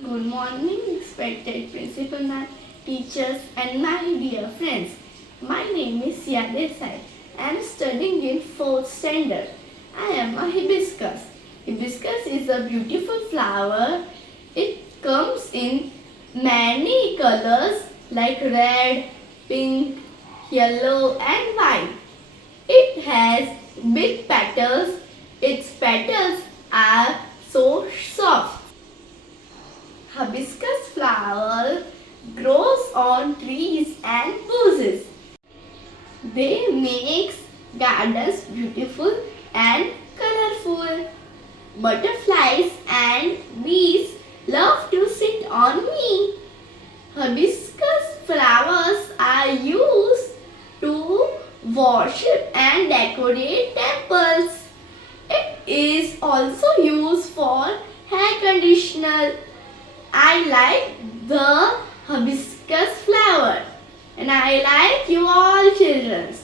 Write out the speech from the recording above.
Good morning, respected principal ma'am, teachers, and my dear friends. My name is Desai. I am studying in 4th standard. I am a hibiscus. Hibiscus is a beautiful flower. It comes in many colors like red, pink, yellow, and white. It has big petals. Its petals are so soft. Hibiscus flower grows on trees and bushes. They make gardens beautiful and colorful. Butterflies and bees love to sit on me. Hibiscus flowers are used to worship and decorate temples. It is also used for hair conditioner. I like the hibiscus flower and I like you all children.